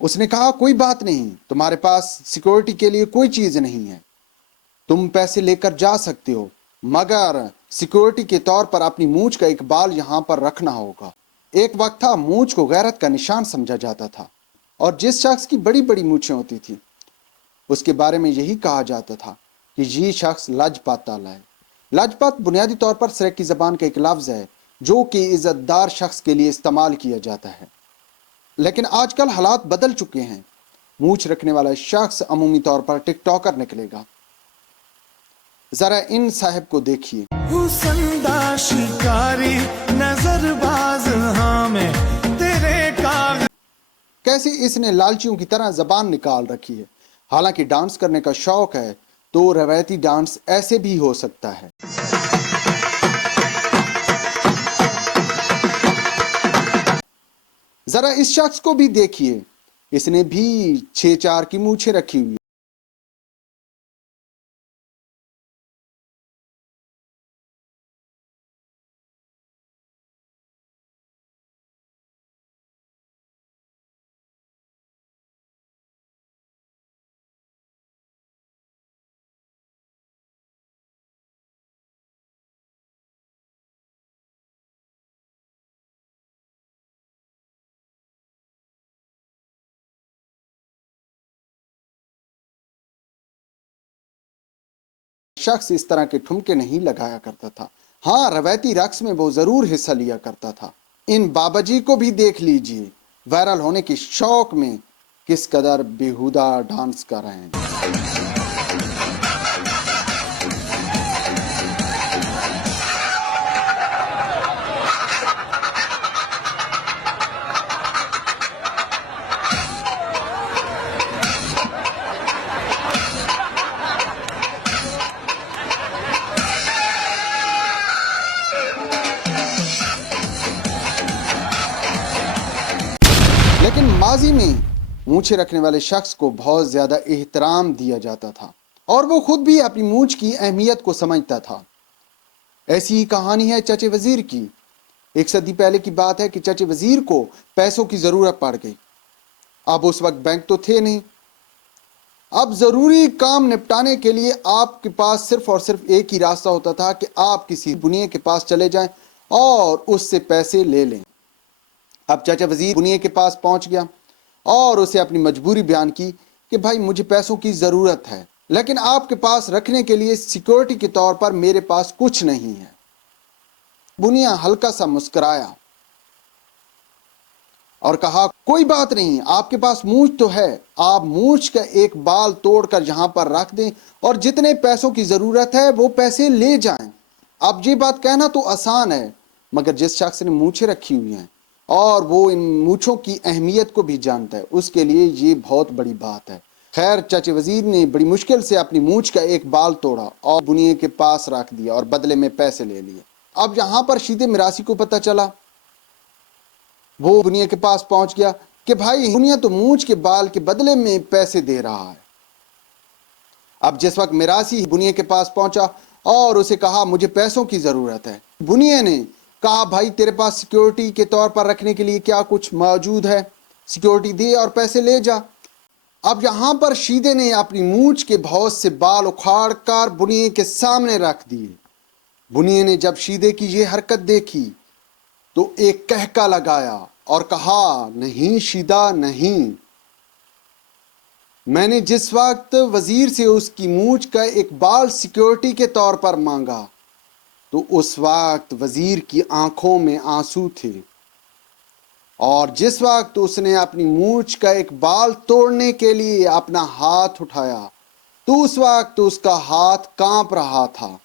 اس نے کہا کوئی بات نہیں، تمہارے پاس سیکورٹی کے لیے کوئی چیز نہیں ہے، تم پیسے لے کر جا سکتے ہو، مگر سیکورٹی کے طور پر اپنی مونچھ کا ایک بال یہاں پر رکھنا ہوگا۔ ایک وقت تھا مونچھ کو غیرت کا نشان سمجھا جاتا تھا، اور جس شخص کی بڑی بڑی مونچھیں ہوتی تھی اس کے بارے میں یہی کہا جاتا تھا کہ یہ شخص لجپت تالا ہے۔ لجپت بنیادی طور پر سریکی زبان کا ایک لفظ ہے جو کہ عزت دار شخص کے لیے استعمال کیا جاتا ہے، لیکن آج کل حالات بدل چکے ہیں۔ مونچھ رکھنے والا شخص عمومی طور پر ٹک ٹاکر نکلے گا۔ ذرا ان صاحب کو دیکھیے، حسندہ شکاری نظر باز ہمیں تیرے کاغذ، کیسے اس نے لالچیوں کی طرح زبان نکال رکھی ہے۔ حالانکہ ڈانس کرنے کا شوق ہے تو روایتی ڈانس ایسے بھی ہو سکتا ہے۔ ذرا اس شخص کو بھی دیکھیے، اس نے بھی 6-4 کی مونچھیں رکھی ہوئی۔ شخص اس طرح کے ٹھمکے نہیں لگایا کرتا تھا۔ ہاں، روایتی رقص میں وہ ضرور حصہ لیا کرتا تھا۔ ان بابا جی کو بھی دیکھ لیجئے، وائرل ہونے کے شوق میں کس قدر بیہودہ ڈانس کر رہے ہیں۔ لیکن ماضی میں مونچھیں رکھنے والے شخص کو بہت زیادہ احترام دیا جاتا تھا، اور وہ خود بھی اپنی مونچھ کی اہمیت کو سمجھتا تھا۔ ایسی ہی کہانی ہے چچے وزیر کی۔ 1 صدی پہلے کی بات ہے کہ چچے وزیر کو پیسوں کی ضرورت پڑ گئی۔ اب اس وقت بینک تو تھے نہیں۔ اب ضروری کام نپٹانے کے لیے آپ کے پاس صرف اور صرف ایک ہی راستہ ہوتا تھا کہ آپ کسی بنیے کے پاس چلے جائیں اور اس سے پیسے لے لیں۔ اب چچا وزیر بنیے کے پاس پہنچ گیا اور اسے اپنی مجبوری بیان کی کہ بھائی مجھے پیسوں کی ضرورت ہے، لیکن آپ کے پاس رکھنے کے لیے سیکورٹی کے طور پر میرے پاس کچھ نہیں ہے۔ بنیا ہلکا سا مسکرایا اور کہا کوئی بات نہیں، آپ کے پاس مونچھ تو ہے، آپ مونچھ کا ایک بال توڑ کر یہاں پر رکھ دیں اور جتنے پیسوں کی ضرورت ہے وہ پیسے لے جائیں۔ اب یہ بات کہنا تو آسان ہے، مگر جس شخص نے مونچھیں رکھی ہوئی ہیں اور وہ ان مونچھوں کی اہمیت کو بھی جانتا ہے، اس کے لیے یہ بہت بڑی بات ہے۔ خیر، چچے وزیر نے بڑی مشکل سے اپنی مونچھ کا ایک بال توڑا اور بنیے کے پاس رکھ دیا اور بدلے میں پیسے لے لیے۔ اب یہاں پر شیدے میراثی کو پتہ چلا، وہ بنیے کے پاس پہنچ گیا کہ بھائی بنیا تو مونچھ کے بال کے بدلے میں پیسے دے رہا ہے۔ اب جس وقت میراثی بنیے کے پاس پہنچا اور اسے کہا مجھے پیسوں کی ضرورت ہے، بنیے نے کہا بھائی تیرے پاس سیکیورٹی کے طور پر رکھنے کے لیے کیا کچھ موجود ہے، سیکیورٹی دے اور پیسے لے جا۔ اب یہاں پر شیدے نے اپنی مونچھ کے بہت سے بال اکھاڑ کر بنیے کے سامنے رکھ دیے۔ بنیے نے جب شیدے کی یہ حرکت دیکھی تو ایک کہکا لگایا اور کہا نہیں شیدہ نہیں، میں نے جس وقت وزیر سے اس کی مونچھ کا ایک بال سیکیورٹی کے طور پر مانگا تو اس وقت وزیر کی آنکھوں میں آنسو تھے، اور جس وقت اس نے اپنی مونچھ کا ایک بال توڑنے کے لیے اپنا ہاتھ اٹھایا تو اس وقت اس کا ہاتھ کانپ رہا تھا۔